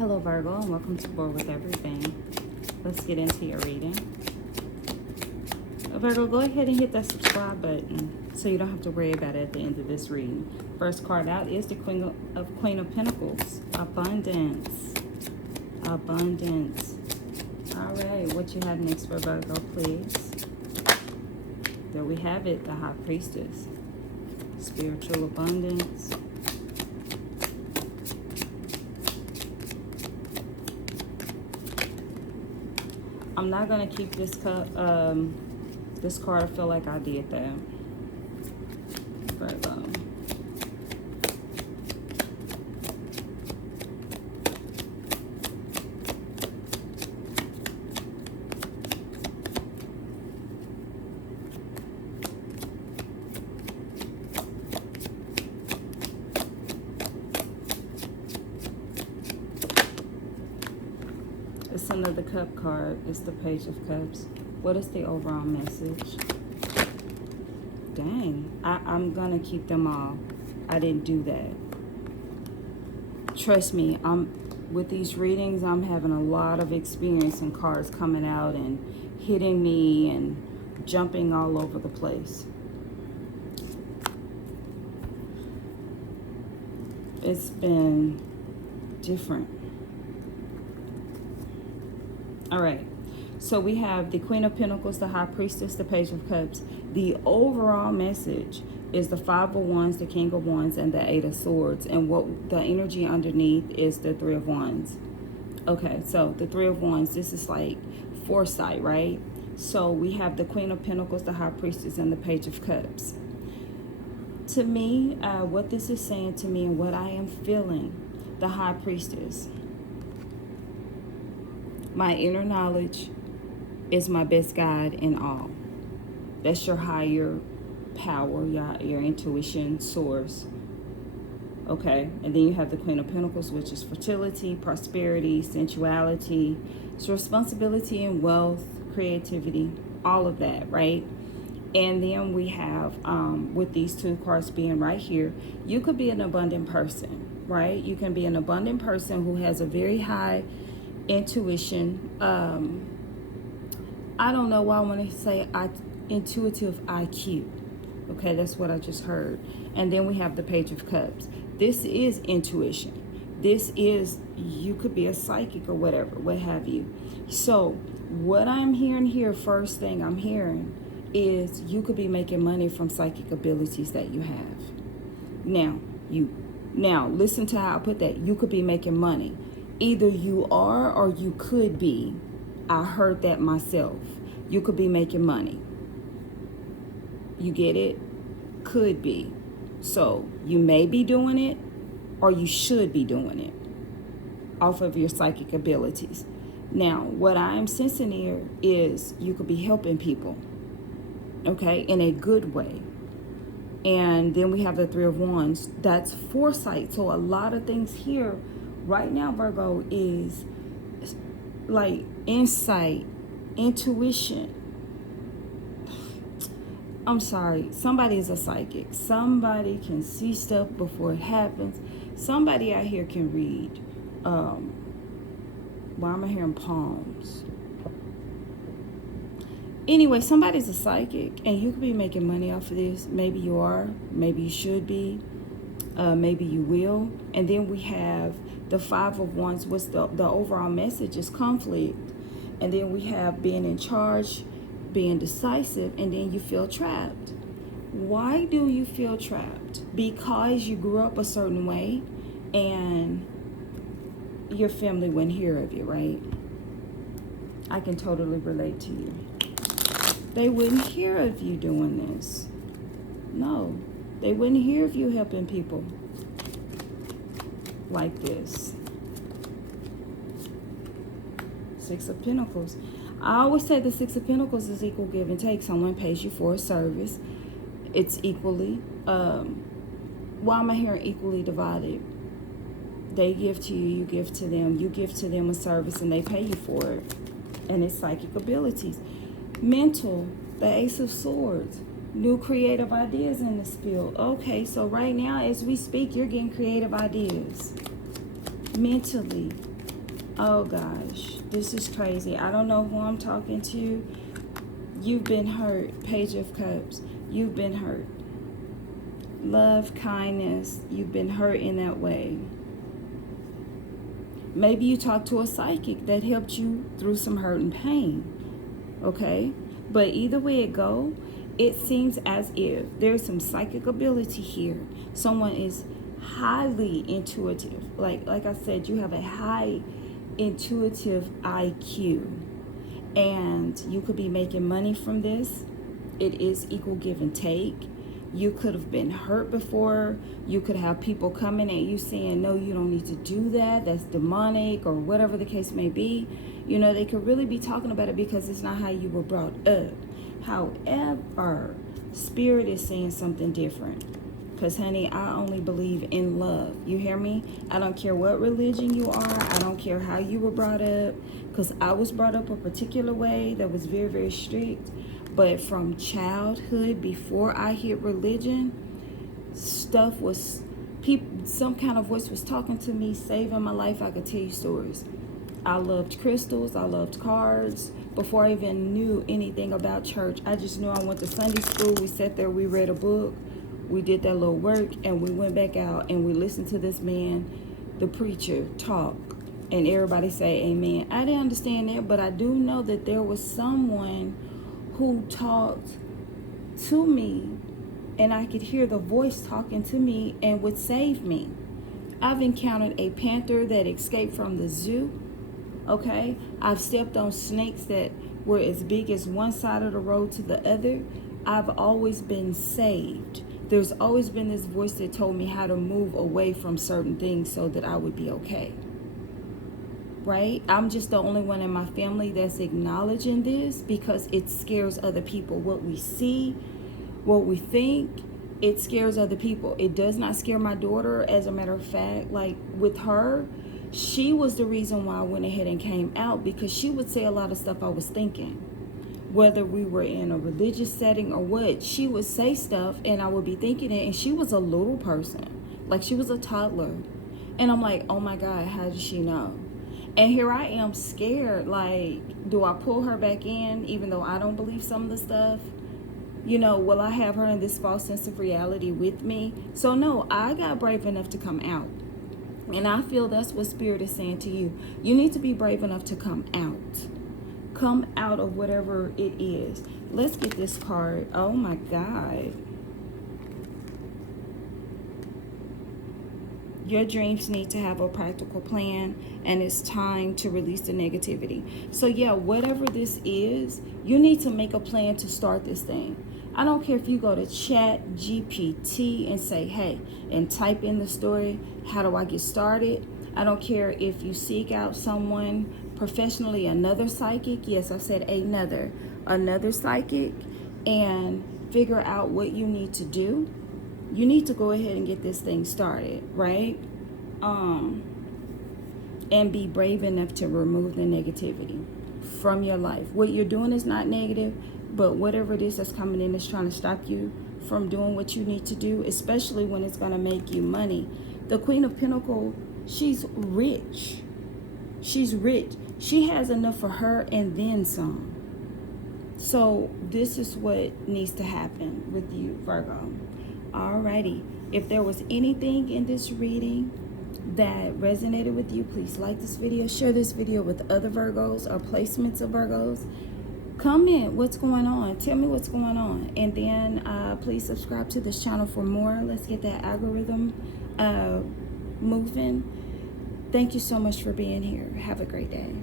Hello Virgo, and welcome to Board with Everything. Let's get into your reading. Virgo, go ahead and hit that subscribe button so you don't have to worry about it at the end of this reading. First card out is the Queen of Pentacles. Abundance. Abundance. All right, what you have next for Virgo, please? There we have it, the High Priestess. Spiritual abundance. I'm not gonna keep this this card. I feel like I did that. Virgo. It's another cup card. It's the Page of Cups. What is the overall message? Dang. I'm going to keep them all. I didn't do that. Trust me, with these readings, I'm having a lot of experience in cards coming out and hitting me and jumping all over the place. It's been different. All right, so we have the Queen of Pentacles, the High Priestess, the Page of Cups. The overall message is the Five of Wands, the King of Wands, and the Eight of Swords. And what the energy underneath is the Three of Wands. Okay, so the Three of Wands, this is like foresight, right? So we have the Queen of Pentacles, the High Priestess, and the Page of Cups. To me, what this is saying to me and what I am feeling, the High Priestess, my inner knowledge is my best guide in all. That's your higher power, your intuition source. Okay, and then you have the Queen of Pentacles, which is fertility, prosperity, sensuality. It's responsibility and wealth, creativity, all of that, right? And then we have, with these two cards being right here, you could be an abundant person, right? You can be an abundant person who has a very high intuition. I don't know why I want to say intuitive IQ. Okay, that's what I just heard. And then we have the Page of Cups. This is intuition. This is, you could be a psychic or whatever, what have you. So what I'm hearing here, first thing I'm hearing is you could be making money from psychic abilities that you have. Now listen to how I put that. You could be making money. Either you are or you could be. I heard that myself. You could be making money. You get it? Could be. So you may be doing it or you should be doing it off of your psychic abilities. Now, what I'm sensing here is you could be helping people, okay, in a good way. And then we have the Three of Wands. That's foresight. So a lot of things here right now, Virgo, is like insight, intuition. I'm sorry, somebody is a psychic. Somebody can see stuff before it happens. Somebody out here can read. Well, I'm hearing palms. Anyway, somebody's a psychic, and you could be making money off of this. Maybe you are. Maybe you should be. Maybe you will. And then we have the Five of Wands. What's the overall message is conflict. And then we have being in charge, being decisive, and then you feel trapped. Why do you feel trapped? Because you grew up a certain way and your family wouldn't hear of you, right? I can totally relate to you. They wouldn't hear of you doing this. No, they wouldn't hear of you helping people like this. Six of Pentacles. I always say the Six of Pentacles is equal give and take. Someone pays you for a service. It's equally. Why am I hearing equally divided? They give to you, you give to them. You give to them a service and they pay you for it. And it's psychic abilities. Mental, the Ace of Swords. New creative ideas in this field. Okay, so right now as we speak, you're getting creative ideas. Mentally, Oh gosh, this is crazy. I don't know who I'm talking to. You've been hurt. Page of Cups. You've been hurt. Love, kindness. You've been hurt in that way. Maybe you talked to a psychic that helped you through some hurt and pain. Okay? But either way it go, it seems as if there's some psychic ability here. Someone is highly intuitive. Like I said, you have a high intuitive IQ. And you could be making money from this. It is equal give and take. You could have been hurt before. You could have people coming at you saying, no, you don't need to do that. That's demonic, or whatever the case may be. You know, they could really be talking about it because it's not how you were brought up. However, Spirit is saying something different. Because, honey, I only believe in love. You hear me? I don't care what religion you are. I don't care how you were brought up. Because I was brought up a particular way that was very, very strict. But from childhood, before I hit religion, stuff was, some kind of voice was talking to me, saving my life. I could tell you stories. I loved crystals. I loved cards. Before I even knew anything about church, I just knew I went to Sunday school. We sat there, we read a book, we did that little work, and we went back out and we listened to this man, the preacher, talk. And everybody say amen. I didn't understand that, but I do know that there was someone who talked to me, and I could hear the voice talking to me and would save me. I've encountered a panther that escaped from the zoo. Okay, I've stepped on snakes that were as big as one side of the road to the other. I've always been saved. There's always been this voice that told me how to move away from certain things so that I would be okay. Right? I'm just the only one in my family that's acknowledging this because it scares other people. What we see, what we think, it scares other people. It does not scare my daughter. As a matter of fact, like with her, she was the reason why I went ahead and came out, because she would say a lot of stuff I was thinking. Whether we were in a religious setting or what, she would say stuff and I would be thinking it, and she was a little person. Like she was a toddler. And I'm like, oh my God, how does she know? And here I am scared, like, do I pull her back in even though I don't believe some of the stuff? You know, will I have her in this false sense of reality with me? So no, I got brave enough to come out. And I feel that's what Spirit is saying to you. You need to be brave enough to come out. Come out of whatever it is. Let's get this card. Oh my God. Your dreams need to have a practical plan, and it's time to release the negativity. So yeah, whatever this is, you need to make a plan to start this thing. I don't care if you go to Chat GPT and say, hey, and type in the story, how do I get started? I don't care if you seek out someone professionally, another psychic. Yes, I said another psychic, and figure out what you need to do. You need to go ahead and get this thing started, right? And be brave enough to remove the negativity from your life. What you're doing is not negative, but whatever it is that's coming in is trying to stop you from doing what you need to do, especially when it's going to make you money. The Queen of Pentacles, she's rich. She's rich. She has enough for her and then some. So this is what needs to happen with you, Virgo. Alrighty. If there was anything in this reading that resonated with you, please like this video, share this video with other Virgos or placements of Virgos. Comment what's going on. Tell me what's going on. And then please subscribe to this channel for more. Let's get that algorithm moving. Thank you so much for being here. Have a great day.